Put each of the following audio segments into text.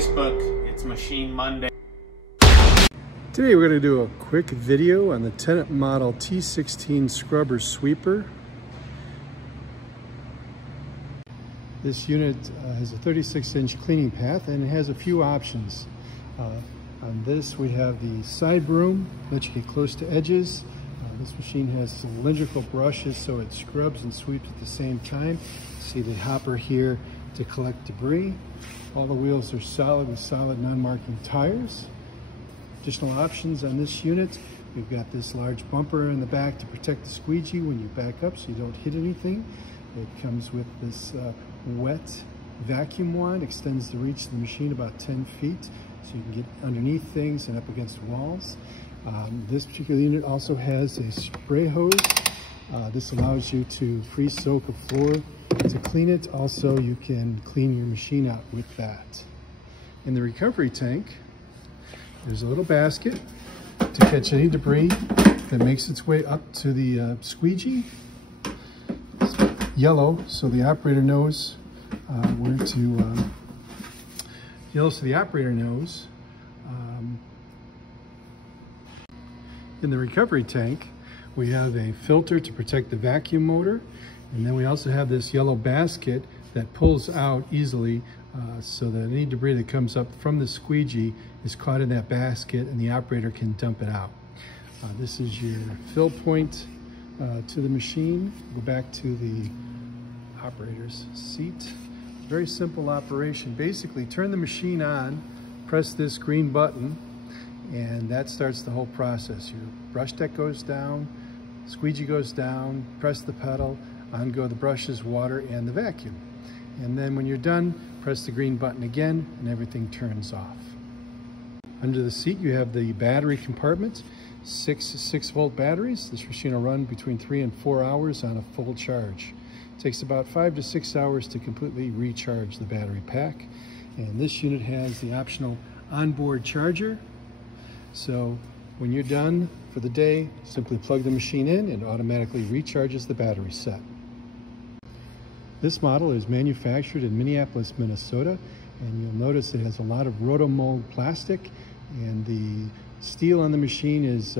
Facebook, it's Machine Monday. Today we're going to do a quick video on the Tennant Model T16 scrubber sweeper. This unit has a 36-inch cleaning path and it has a few options. On this we have the side broom, lets you get close to edges. This machine has cylindrical brushes so it scrubs and sweeps at the same time. See the hopper here to collect debris. All the wheels are solid with solid non-marking tires. Additional options on this unit, we've got this large bumper in the back to protect the squeegee when you back up so you don't hit anything. It comes with this wet vacuum wand, extends the reach of the machine about 10 feet so you can get underneath things and up against walls. This particular unit also has a spray hose. This allows you to pre-soak a floor to clean it. Also, you can clean your machine out with that. In the recovery tank, there's a little basket to catch any debris that makes its way up to the squeegee. It's yellow, so the operator knows where to. Yellow, so the operator knows. In the recovery tank, we have a filter to protect the vacuum motor, and then we also have this yellow basket that pulls out easily so that any debris that comes up from the squeegee is caught in that basket and the operator can dump it out. This is your fill point to the machine. Go back to the operator's seat. Very simple operation. Basically, turn the machine on, press this green button, and that starts the whole process. Your brush deck goes down, squeegee goes down, press the pedal, on go the brushes, water, and the vacuum. And then when you're done, press the green button again, and everything turns off. Under the seat, you have the battery compartment, six 6-volt batteries. This machine will run between 3 and 4 hours on a full charge. It takes about 5 to 6 hours to completely recharge the battery pack. And this unit has the optional onboard charger. So when you're done for the day, simply plug the machine in and it automatically recharges the battery set. This model is manufactured in Minneapolis, Minnesota, and you'll notice it has a lot of rotomold plastic, and the steel on the machine is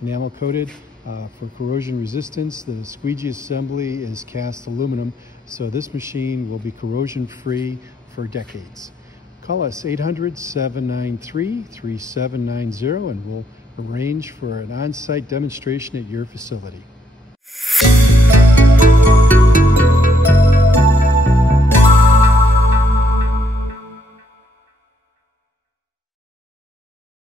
enamel coated for corrosion resistance. The squeegee assembly is cast aluminum, so this machine will be corrosion free for decades. Call us 800-793-3790 and we'll arrange for an on-site demonstration at your facility.